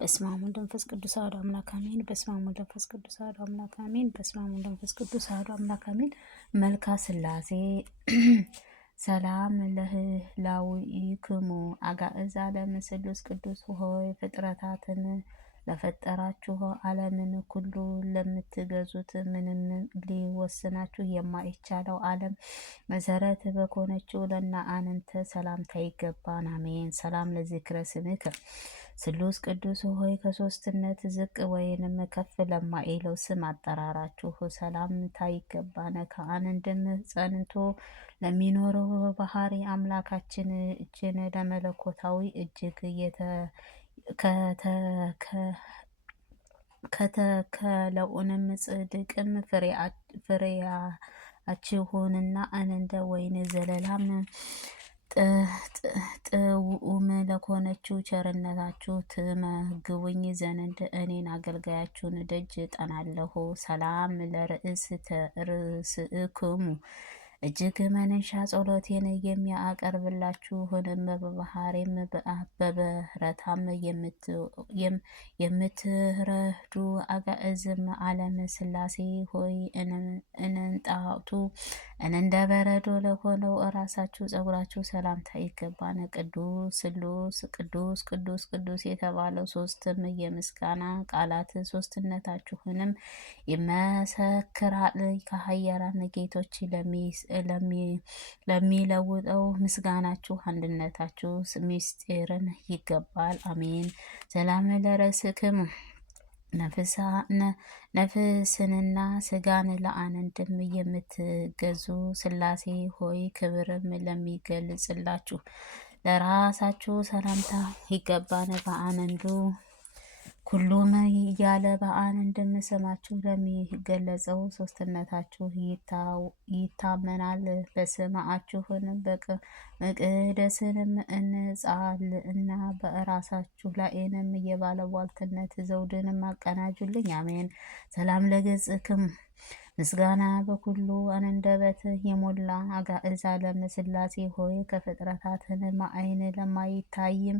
በስመ አብ ወወልድ ወመንፈስ ቅዱስ አሐዱ አምላክ አሜን። በስመ አብ ወወልድ ወመንፈስ ቅዱስ አሐዱ አምላክ አሜን። በስመ አብ ወወልድ ወመንፈስ ቅዱስ አሐዱ አምላክ አሜን። መልካ ሥላሴ ሰላም ለህላዊክሙ አጋዕዝ ዓለም ስሉስ ቅዱስ ሆይ ፍጥረታትን ለፈጠራችሁ ዓለምን ኩሉ ለምትገዙት ምንም ሊወስናችሁ የማይቻለው ዓለም መሰረት በኮነችው ለእናንተ ሰላምታ ይገባን። አሜን። ሰላም ለዝክረ ስምከ ስሉስ ቅዱስ ሆይ ከሶስትነት ዝቅ ወይንም ከፍ ለማይለው ስም አጠራራችሁ ሰላምታ ይገባን። ከአንድም ጸንቶ ለሚኖረው ባህሪ አምላካችን እጅን ለመለኮታዊ እጅግ ከተከለውንም ጽድቅም ፍሬያችሁንና እንደ ወይን ዘለላም ጥዑም ለኮነችው ቸርነታችሁ ትመግቡኝ ዘንድ እኔን አገልጋያችሁን ደጅ ጠናለሁ። ሰላም ለርእስክሙ እጅግ መነሻ ጸሎቴን የሚያቀርብላችሁንም በባህሬም በበረታም የምትረዱ አጋዕዝም ዓለም ሥላሴ ሆይ እንንጣቱ እንደ በረዶ ለሆነው እራሳችሁ ጸጉራችሁ ሰላምታ ይገባን። ቅዱስ ስሉስ ቅዱስ ቅዱስ ቅዱስ የተባለው ሶስትም የምስጋና ቃላት ሶስትነታችሁንም ይመሰክራል። ከኃያላን ጌቶች ለሚለውጠው ምስጋናችሁ አንድነታችሁ ምስጢርን ይገባል። አሜን። ሰላም ለርእስክሙ ነፍስንና ስጋን ለአንድም የምትገዙ ሥላሴ ሆይ ክብርም ለሚገልጽላችሁ ለራሳችሁ ሰላምታ ይገባን። በአንዱ ሁሉም እያለ በአንድም ስማችሁ ለሚገለጸው ሶስትነታችሁ ይታመናል። በስማችሁንም መቅደስንም እንጻል እና በራሳችሁ ላይንም የባለቧልትነት ዘውድንም አቀናጁልኝ። አሜን። ሰላም ለገጽክም ምስጋና በኩሉ አንደበት የሞላ አጋዕዝ ዓለም ሥላሴ ሆይ ከፍጥረታትን አይን ለማይታይም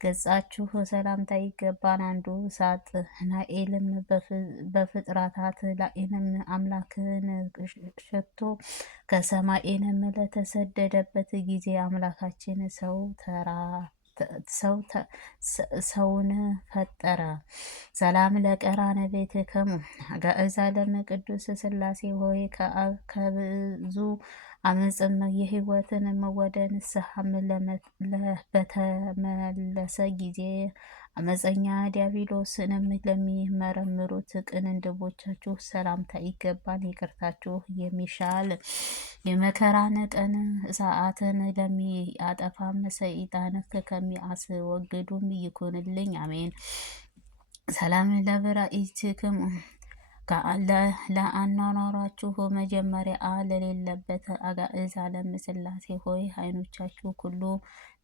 ገጻችሁ ሰላምታ ይገባን። አንዱ ሳጥናኤልም በፍጥረታት ላይንም አምላክን ሸቶ ከሰማይንም ለተሰደደበት ጊዜ አምላካችን ሰውን ፈጠረ። ሰላም ለቀራነ ቤትክሙ አጋዕዝ ዓለም ቅዱስ ሥላሴ ሆይ ከብዙ አመፅም የሕይወትን ወደ ንስሐም በተመለሰ ጊዜ አመፀኛ ዲያብሎስንም ለሚመረምሩት ቅንድቦቻችሁ ሰላምታ ይገባል። ይቅርታችሁ የሚሻል የመከራን ቀን ሰዓትን ለሚያጠፋም ሰይጣን ከሚያስወግዱም ይኩንልኝ። አሜን። ሰላም ለብራኢትክሙ ለአኗኗራችሁ መጀመሪያ ለሌለበት አጋዕዝ ዓለም ሥላሴ ሆይ አይኖቻችሁ ሁሉ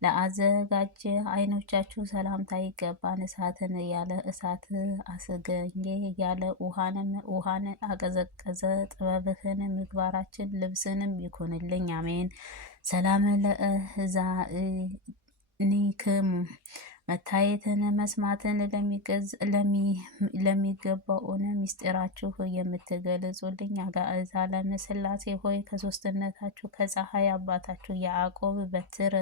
ለአዘጋጀ አይኖቻችሁ ሰላምታ ይገባን። እሳትን ያለ እሳት አስገኘ፣ ያለ ውሃን አቀዘቀዘ። ጥበብህን ምግባራችን ልብስንም ይኩንልኝ። አሜን። ሰላም ለእዛኒክሙ መታየትን መስማትን ለሚገባውን ምስጢራችሁ የምትገልጹልኝ አጋዕዝ ዓለም ሥላሴ ሆይ ከሶስትነታችሁ ከፀሐይ አባታችሁ ያዕቆብ በትር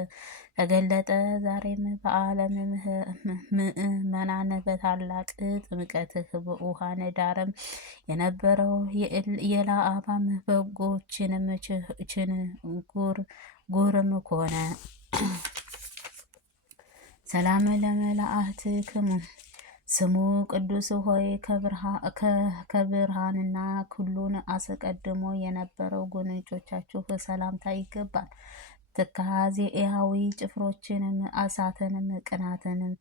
ተገለጠ። ዛሬም በዓለም ምእመናን በታላቅ ጥምቀትህ በውሃን ዳርም የነበረው የለዓባም በጎችንም ጉርም ኮነ። ሰላም ለመላእክትክሙ ስሙ ቅዱስ ሆይ ከብርሃንና ሁሉን አስቀድሞ የነበረው ጉንጮቻችሁ ሰላምታ ይገባል። ትካዜያዊ ጭፍሮችንም አሳትንም ቅናትንም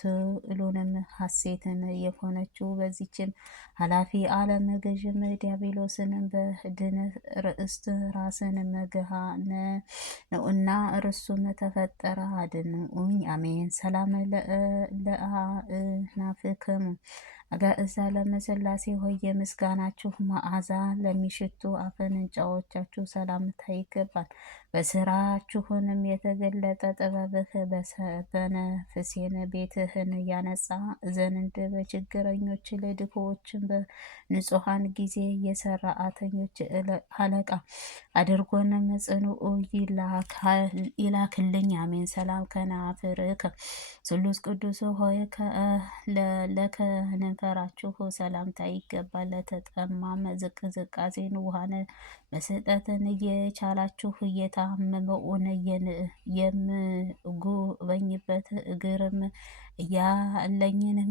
ትዕሉንም ሐሴትን የሆነችው በዚችም ኃላፊ ዓለም ገዥም ዲያብሎስንም በድን ርእስት ራስን መግሃነ ነውና እርሱም ተፈጠረ አድኑኝ። አሜን። ሰላም ለአእናፍክሙ አጋዕዛ ለመስላሴ ሆይ የምስጋናችሁ መዓዛ ለሚሽቱ አፈንጫዎቻችሁ ሰላምታ ይገባል። በስራችሁንም የተገለጠ ጥበብህ በነፍሴን ቤትህን ያነጻ ዘንድ በችግረኞች ለድሆችን በንጹሐን ጊዜ የሰራአተኞች አለቃ አድርጎንም ጽኑዑ ይላክልኝ። አሜን። ሰላም ከናፍርከ ስሉስ ቅዱስ ሆይ ለከንፈራችሁ ሰላምታ ይገባል። ለተጠማም ዝቅዝቃዜን ውሃን መስጠትን እየቻላችሁ እየታመመውን የምጎበኝበት እግርም እያለኝንም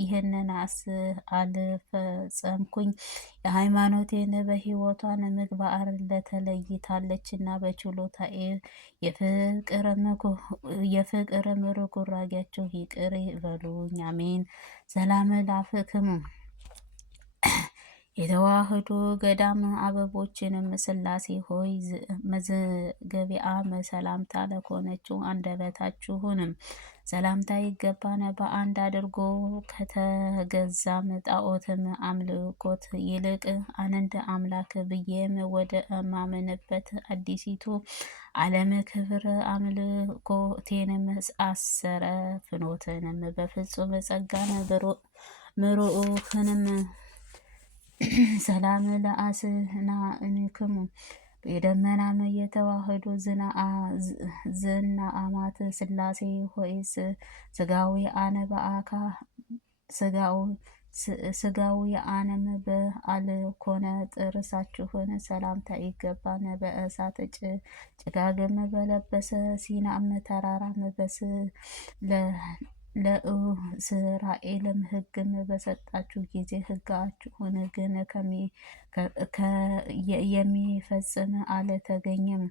ይህንናስ አልፈጸምኩኝ። የሃይማኖቴን በሕይወቷን ምግባር ለተለይታለችና በችሎታዬ የፍቅርም ርኩራጌያችሁ ይቅር በሉኝ። አሜን። ሰላም ላፍክሙ የተዋህዶ ገዳም አበቦችንም ስላሴ ሆይ መዝገቢያ ሰላምታ ለኮነችው አንደበታችሁንም ሰላምታ ይገባን። በአንድ አድርጎ ከተገዛም ጣዖትም አምልኮት ይልቅ አንድ አምላክ ብዬም ወደ ማመንበት አዲሲቱ ዓለም ክብር አምልኮቴንም አሰረ ፍኖትንም በፍጹም ጸጋን ምሩህንም ሰላም ለአስናንክሙ የደመናም የተዋህዶ ዝናአማት ስላሴ ሆይስ ስጋዊ አነ በአካ ስጋዊ አነም በአልኮነ ጥርሳችሁን ሰላምታ ይገባን። በእሳት ጭጋግም በለበሰ ሲናም ተራራም ለእስራኤልም ሕግም በሰጣችሁ ጊዜ ሕጋችሁን ግን የሚፈጽም አልተገኘም።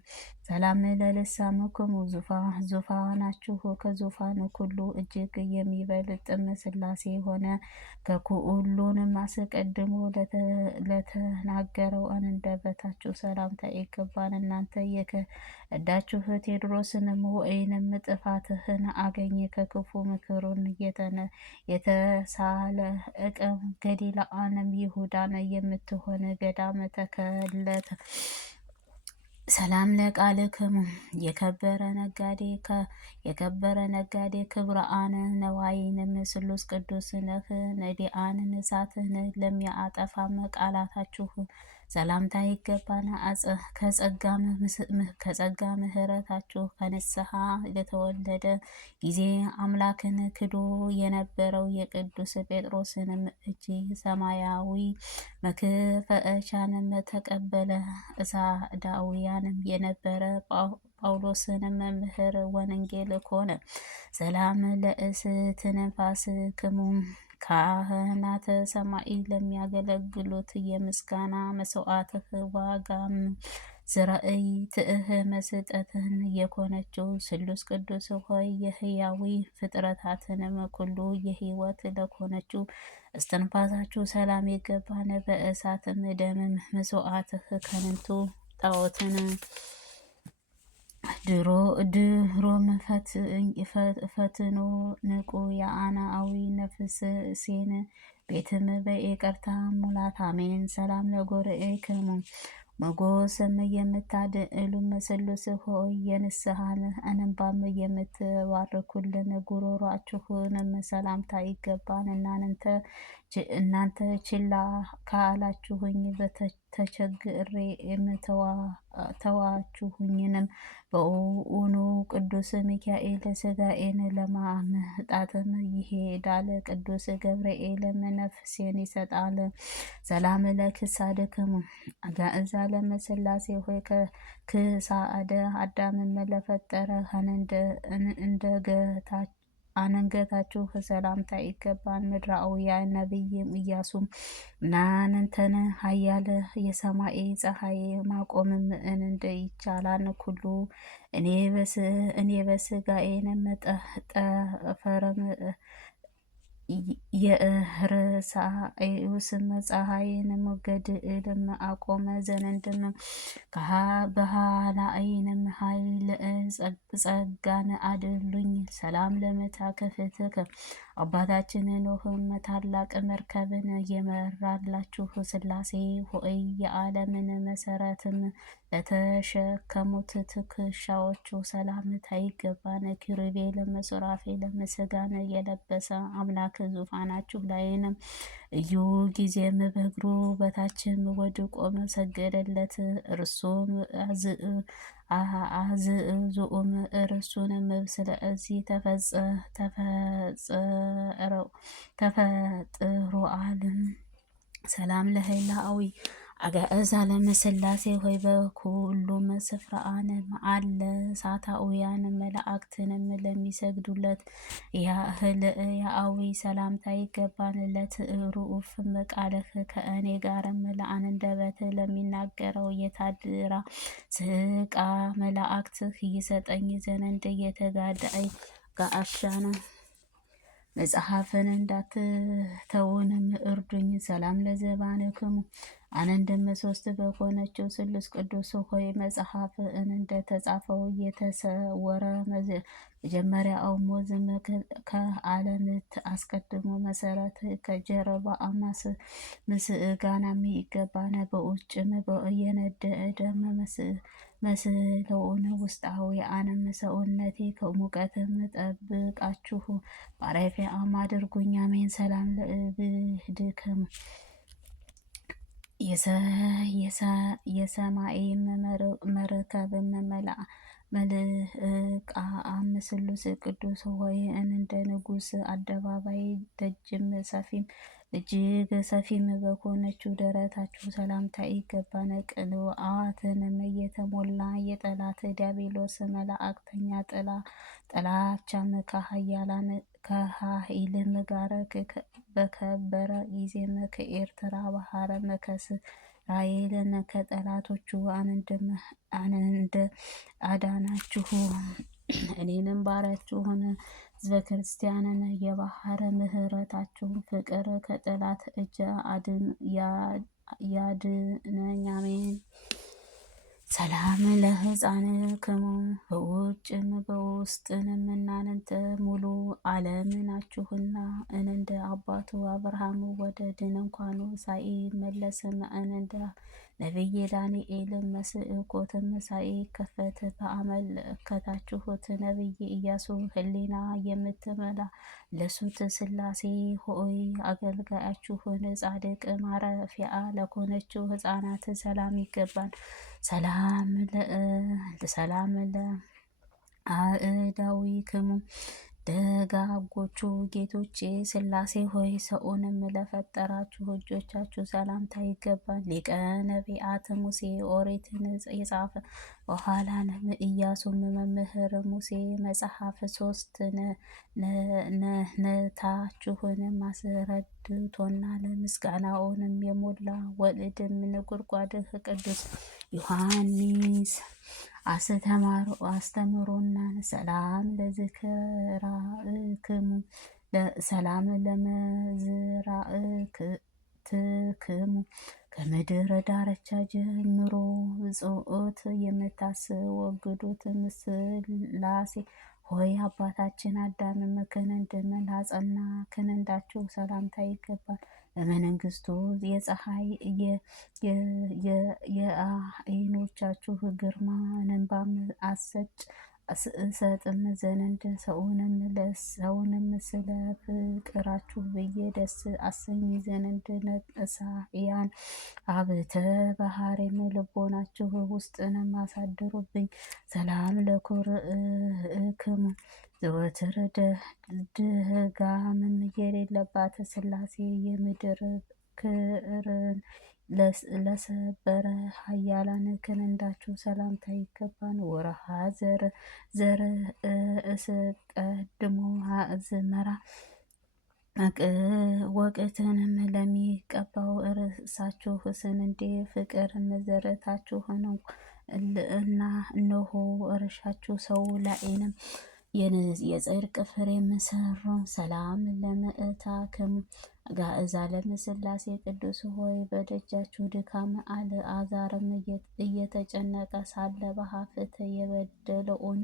ሰላም ለልሳንክሙ ዙፋናችሁ ከዙፋን ሁሉ እጅግ የሚበልጥም ስላሴ ሆነ ከሁሉንም አስቀድሞ ለተናገረው አንደበታችሁ ሰላምታ ይገባን። እናንተ የከዳችሁ ቴዎድሮስንም ወይንም ጥፋትህን አገኘ ከክፉ ምክሩን የተሳለ እቅም ገሊላአንም ይሁዳን የምትሆን ገዳም ተከለተ። ሰላም ለቃልክሙ የከበረ ነጋዴ ክብረአን ነዋይንም ስሉስ ቅዱስ ነህ ነዲአንን እሳትን ለሚያጠፋም ቃላታችሁ ሰላምታ ይገባን። ከጸጋ ምህረታችሁ ከንስሐ ለተወለደ ጊዜ አምላክን ክዶ የነበረው የቅዱስ ጴጥሮስንም እጅ ሰማያዊ መክፈቻንም ተቀበለ። እሳዳውያንም የነበረ ጳውሎስንም መምህር ወንጌል ኮነ። ሰላም ለእስትንፋስክሙ ካህናተ ሰማይ ለሚያገለግሉት የምስጋና መስዋዕትህ ዋጋም ዝራእይ ትእህ መስጠትን የኮነችው ስሉስ ቅዱስ ሆይ የህያዊ ፍጥረታትንም ሁሉ የህይወት ለኮነችው እስትንፋሳችሁ ሰላም ይገባን። በእሳትም ደምም መስዋዕትህ ከንቱ ጣዖትን ድሮም ፈትኖ ንቁ የአናአዊ ነፍስሴን ቤትም በይቅርታ ሙላት። አሜን። ሰላም ለጎርኤክሙ መጎስም የምታድሉም ስሉስ ሆይ የንስሐን እንባም የምትባርኩልን ጉሮሯችሁንም ሰላምታ ይገባን። እናንተ ችላ ካላችሁኝ ተቸግሬ ተዋችሁኝንም በውኑ ቅዱስ ሚካኤል ስጋኤን ለማምጣትም ይሄዳል። ቅዱስ ገብርኤልም ነፍሴን ይሰጣል። ሰላም ለክሳድክሙ አጋዕዛ ለመስላሴ ሆይ ክሳደ አዳምን ለፈጠረ አንገታችሁ ሰላምታ ይገባል። ምድራውያን ነቢይም ኢያሱም እናንተን ኃያል የሰማይ ፀሐይ ማቆምም እንደ ይቻላል ኩሉ እኔ በስጋዬንም ጠፈርም የእህርሳኤውስም ፀሐይንም ገድእልም አቆመ ዘነንድም በሃላይንም ኃይል ጸጋን አድሉኝ። ሰላም ለመታከፍትከ አባታችን ኖህም ታላቅ መርከብን የመራላችሁ ሥላሴ ሆይ የዓለምን መሰረትም ለተሸከሙት ትከሻዎቹ ሰላምታ ይገባን። ኪሩቤልም ሱራፌልም ሥጋን የለበሰ አምላክ ዙፋናችሁ ላይንም እዩ ጊዜም በእግሩ በታችም ወድቆም ሰገደለት። እርሱም አዝዙም እርሱንም ስለዚህ ተፈጥሮአል። ሰላም ለህላዊ አጋእዛ ለመስላሴ ሆይ በኩሉም ስፍራአን አለ ሳታውያን መላእክትንም ለሚሰግዱለት ያህልያዊ ሰላምታ ይገባንለት። ርኡፍም ቃልህ ከእኔ ጋርም ለአንደበት ለሚናገረው የታድራ ስቃ መላእክትህ ይሰጠኝ ዘንድ የተጋዳይ ጋሻነ መጽሐፍን እንዳትተውንም እርዱኝ። ሰላም ለዘባንክሙ አንድም ሶስት በሆነችው ስሉስ ቅዱስ ሆይ መጽሐፍ እንደተጻፈው የተሰወረ መጀመሪያው ሞዝም ከዓለም አስቀድሞ መሰረት ከጀርባ አማስ ምስጋናም ይገባነ። በውጭም የነደደም መስለውን ውስጣዊ አንም ሰውነቴ ከሙቀትም ጠብቃችሁ ማረፊያም አድርጉኝ። አሜን። ሰላም ለእብድክሙ የሰማይም መርከብም መልቃም ስሉስ ቅዱስ ሆይ እንደ ንጉሥ አደባባይ ደጅም ሰፊም እጅግ ሰፊም በሆነችው ደረታችሁ ሰላምታ ይገባን። ቅንዓትንም የተሞላ የጠላት ዲያብሎስ መላእክተኛ ጥላቻም ከኃይልም ጋር በከበረ ጊዜም ከኤርትራ ባህር ከእስራኤልን ከጠላቶቹ አንድ አዳናችሁ። እኔንም ባሪያችሁን ሕዝበ ክርስቲያንን የባህር ምሕረታችሁን ፍቅር ከጠላት እጅ ያድነኝ። አሜን። ሰላም ለሕፃንክሙ በውጭም በውስጥንም እናንተ ሙሉ ዓለም ናችሁና እንደ አባቱ አብርሃም ወደ ድንኳኑ ሳይመለስም እንደ ነቢይ ዳንኤል መስኮትም ሳይከፈት በአመለከታችሁት ነቢይ ኢያሱ ሕሊና የምትመላ ለሱት ሥላሴ ሆይ አገልጋያችሁን ጻድቅ ማረፊያ ለኮነችው ሕፃናት ሰላም ይገባል። ሰላም ለአእዳዊክሙ ደጋጎቹ ጌቶቼ ሥላሴ ሆይ ሰውንም ለፈጠራችሁ እጆቻችሁ ሰላምታ ይገባል። ሊቀ ነቢያት ሙሴ ኦሪትን የጻፈ በኋላንም ኢያሱም መምህር ሙሴ መጽሐፍ 3 ነታችሁን አስረድቶናል። ምስጋናውንም የሞላ ወልድም ነጎድጓድህ ቅዱስ ዮሐንስ አስተምሮናል። ሰላም ለዝክራክሙ ሰላም ለመዝራእትክሙ ከምድር ዳርቻ ጀምሮ ብጽኦት የምታስወግዱት ሥላሴ ሆይ አባታችን አዳምም ክንድን ላጸና ክንዳችሁ ሰላምታ ይገባል። በመንግስቱ የፀሐይ የዓይኖቻችሁ ግርማ እንባም እሰጥም ዘንድ ሰውንም ስለ ፍቅራችሁ ብዬ ደስ አሰኝ ዘንድ ነሳያን ሀብተ ባህሬም ልቦናችሁ ውስጥንም አሳድሩብኝ። ሰላም ለኩርክሙ ዘወትር ድጋምም የሌለባት ሥላሴ የምድር ክርን ለሰበረ ኃያላን ክንዳችሁ ሰላምታ ይገባን። ወርሃ ዘር እስቀድሞ አዝመራ ወቅትንም ለሚቀባው እርሳችሁ ስንዴ ፍቅር መዘረታችሁን እና እነሆ እርሻችሁ ሰው ላይንም የጽድቅ ፍሬ ምሰሩ ሰላም ለምእታክሙ ጋእዛ ለምስላሴ ቅዱስ ሆይ በደጃችሁ ድካም አልዓዛርም እየተጨነቀ ሳለ በሀፍት የበደለውን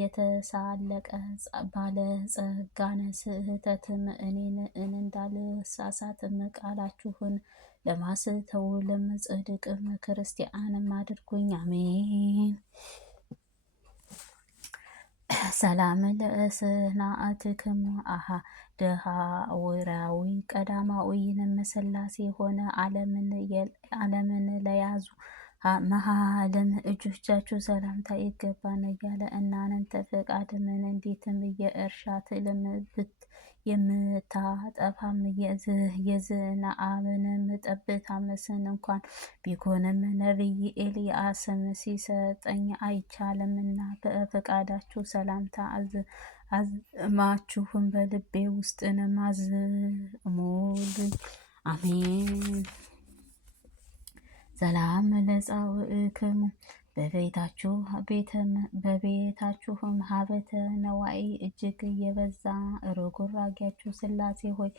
የተሳለቀ ባለጸጋነ ስህተትም እኔን እንዳልሳሳትም ቃላችሁን ለማስተውልም ጽድቅም ክርስቲያንም አድርጉኝ። አሜን። ሰላም ለእስናአትክሙ ደሃውራዊ ቀዳማዊንም ሥላሴ ሆነ ዓለምን ለያዙ መሃልም እጆቻችሁ ሰላምታ ይገባን እያለ እናንተ ፈቃድ ምን እንዴትም የእርሻ ትልም የምታጠፋም የዝናብንም ጠብታ መስን እንኳን ቢሆንም ነቢይ ኤልያስም ሲሰጠኝ አይቻልምና በፈቃዳችሁ ሰላምታ አዝማችሁም በልቤ ውስጥንም አዝሙልኝ። አሜን። ሰላም ለጻውዕክሙ በቤታችሁም ሀበተ ነዋይ እጅግ የበዛ ርጉራጌያችሁ ሥላሴ ሆይ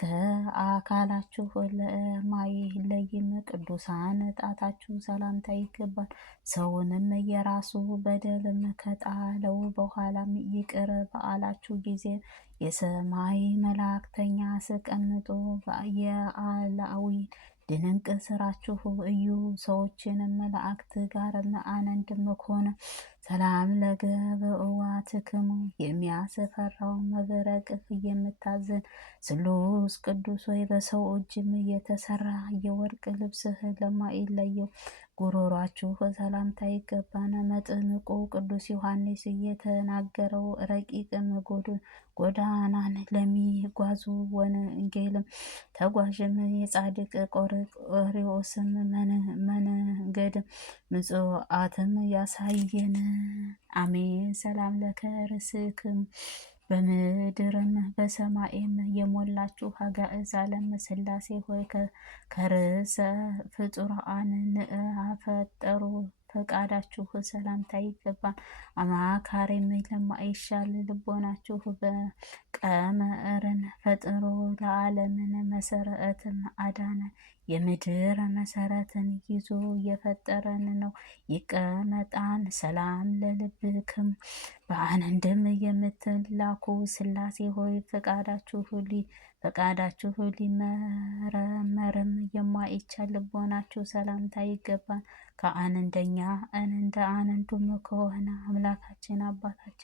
ከአካላችሁ ለማይለይም ቅዱሳን ጣታችሁ ሰላምታ ይገባል። ሰውንም የራሱ በደልም ከጣለው በኋላም ይቅር በአላችሁ ጊዜ የሰማይ መላእክተኛ አስቀምጦ የአላዊን ድንቅ ስራችሁ እዩ። ሰዎችንም መላእክት ጋርም አንድም ከሆነ ሰላም ለገብእዋትክሙ የሚያስፈራው መብረቅ የምታዘን ስሉስ ቅዱስ ወይ በሰው እጅም የተሰራ የወርቅ ልብስህ ለማይለየው ጉሮሯችሁ ሰላምታ ይገባና መጥምቁ ቅዱስ ዮሐንስ የተናገረው ረቂቅም ጎዳናን ለሚጓዙ ወንጌልም ተጓዥም የጻድቅ ቆርቆሬዎስም መንገድ ምጽአትም ያሳየን። አሜን። ሰላም ለከርስክም በምድርም በሰማይም የሞላችሁ አጋዕዛለም ሥላሴ ሆይ ከርዕሰ ፍጡራን ፈጠሩ ፈቃዳችሁ ሰላምታ ይገባል። አማካሪም ለማይሻል ልቦናችሁ በቀመርን ፈጥሮ ለዓለምን መሰረትም አዳነ። የምድር መሰረትን ይዞ የፈጠረን ነው ይቀመጣን። ሰላም ለልብክም በአንድም የምትላኩ ሥላሴ ሆይ ፈቃዳችሁ ሊመረመርም የማይቻል ልቦናችሁ ሰላምታ ይገባል። ከአንደኛ እንደ አንዱም ከሆነ አምላካችን አባታችን